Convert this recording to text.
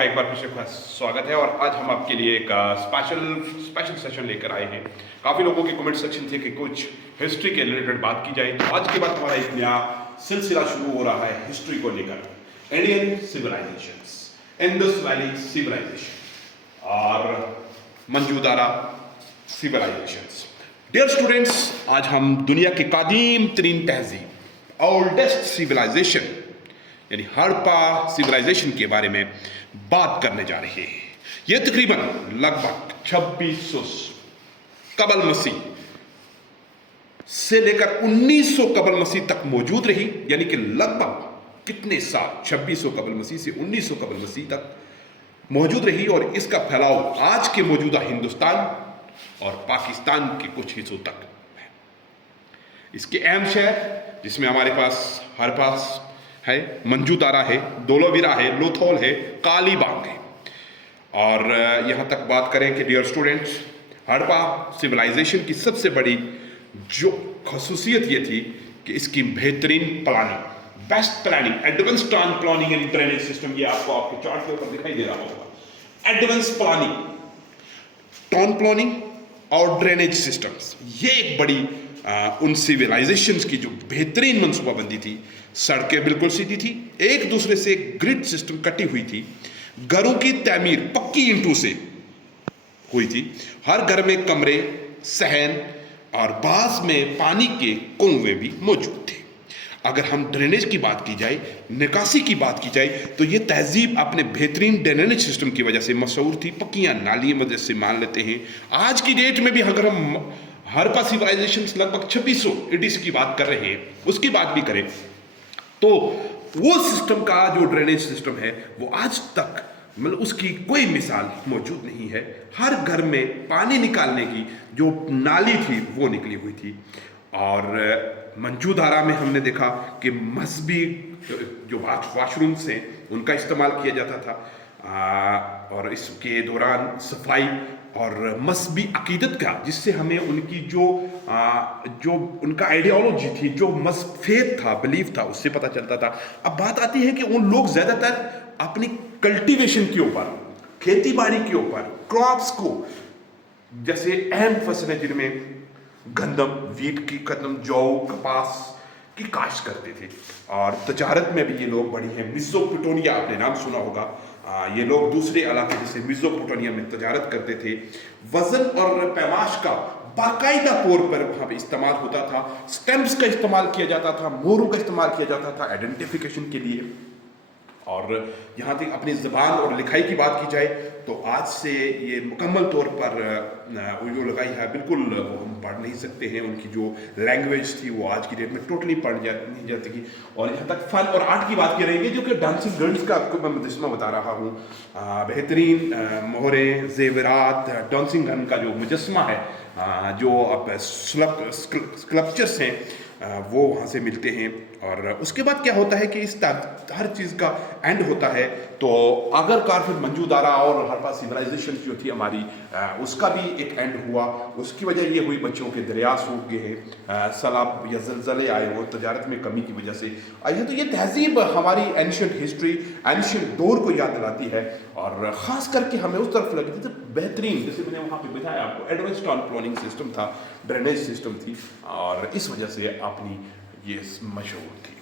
आपका एक बार फिर से स्वागत है। और आज हम आपके लिए एक स्पेशल सेशन लेकर आए हैं। काफ़ी लोगों के कमेंट सेक्शन थे कि कुछ हिस्ट्री के रिलेटेड बात की जाए, तो आज के बाद हमारा एक नया सिलसिला शुरू हो रहा है हिस्ट्री को लेकर। Indian civilizations, Indus valley civilization और मंजूदारा सिविलाइजेशंस। डियर स्टूडेंट्स, आज हम दुनिया की कादीम तरीन तहजीब, ओल्डेस्ट सिविलाइजेशन यानी हड़प्पा सिविलाइजेशन के बारे में बात करने जा रहे हैं। यह तकरीबन लगभग 2600 कबल मसीह से लेकर 1900 कबल मसीह तक मौजूद रही, यानी कि लगभग कितने साल, 2600 कबल मसीह से 1900 कबल मसीह तक मौजूद रही। और इसका फैलाव आज के मौजूदा हिंदुस्तान और पाकिस्तान के कुछ हिस्सों तक है। इसके अहम शहर जिसमें हमारे पास हड़प्पा है, मंजूदारा है, धोलावीरा है, लोथल है, कालीबांग है। और यहाँ तक बात करें कि डियर स्टूडेंट्स, हड़प्पा सिविलाइजेशन की सबसे बड़ी जो खसूसियत ये थी कि इसकी बेहतरीन planning, best planning, advance town planning and drainage system, ये आपको आपके चार्ट के ऊपर दिखाई दे रहा होगा। एडवांस प्लानिंग, टाउन प्लानिंग और ड्रेनेज सिस्टम्स, ये एक बड़ी उन सिविलाइजेशंस की जो बेहतरीन मनसूबाबंदी थी। सड़कें बिल्कुल सीधी थी, एक दूसरे से ग्रिड सिस्टम कटी हुई थी, घरों की तामीर पक्की ईंटों से हुई थी, हर घर में कमरे, सहन और बाज में पानी के कुएं भी मौजूद थे। अगर हम ड्रेनेज की बात की जाए, निकासी की बात की जाए, तो ये तहजीब अपने बेहतरीन ड्रेनेज सिस्टम की वजह से मशहूर थी। पक्कियां नाली वजह से मान लेते हैं। आज की डेट में भी अगर हम हड़प्पा सिविलाइजेशन लगभग 2600 एडीसी की बात कर रहे हैं, उसकी बात भी करें तो वो सिस्टम का जो ड्रेनेज सिस्टम है वो आज तक मतलब उसकी कोई मिसाल मौजूद नहीं है। हर घर में पानी निकालने की जो नाली थी वो निकली हुई थी। और मंजूदारा में हमने देखा कि मजहबी जो वाशरूम्स हैं उनका इस्तेमाल किया जाता था। और इसके दौरान सफाई और मजहबी अकीदत का, जिससे हमें उनकी जो उनका आइडियोलॉजी थी, जो फेथ था, बिलीफ था, उससे पता चलता था। अब बात आती है कि उन लोग ज़्यादातर अपनी कल्टीवेशन के ऊपर, खेती बाड़ी के ऊपर, क्रॉप्स को, जैसे अहम फसलें जिनमें गंदम, वीट की कदम, जौ, कपास की काश्त करते थे। और तजारत में भी ये लोग बड़ी हैं। मेसोपोटामिया, आपने नाम सुना होगा। ये लोग दूसरे इलाके जैसे मेसोपोटामिया में तजारत करते थे। वजन और पैमाश का बाकायदा तौर पर वहाँ पे इस्तेमाल होता था। स्टैम्प्स का इस्तेमाल किया जाता था, मोहरों का इस्तेमाल किया जाता था आइडेंटिफिकेशन के लिए। और यहाँ तक अपनी ज़बान और लिखाई की बात की जाए तो आज से ये मुकम्मल तौर पर जो लगाई है, बिल्कुल हम पढ़ नहीं सकते हैं। उनकी जो लैंग्वेज थी वो आज की डेट में टोटली नहीं जाती थी। और यहाँ तक फन और आर्ट की बात की रहेगी, जो कि डांसिंग गर्ल्स का आपको मैं मुजस्मा बता रहा हूँ। बेहतरीन मोहरें, जेवरात, डांसिंग गर्ल का जो मुजस्मा है, जो अब स्कल्पचर्स हैं, वो वहाँ से मिलते हैं। और उसके बाद क्या होता है कि इस हर चीज़ का एंड होता है। तो अगर कार फिर मंजूदारा और हड़प्पा सिविलाइजेशन जो थी हमारी, उसका भी एक एंड हुआ। उसकी वजह ये हुई बच्चों के दरिया सूख गए, सैलाब या ज़लज़ले आए हो, तजारत में कमी की वजह से आई है। तो ये तहजीब हमारी एंशियंट हिस्ट्री, एंशियंट दौर को याद दिलाती है। और ख़ास करके हमें उस तरफ लगती थी बेहतरीन, जैसे मैंने वहाँ पे बताया आपको, एडवांस टाउन प्लानिंग सिस्टम था, ड्रेनेज सिस्टम थी, और इस वजह से अपनी ये मशहूर थी।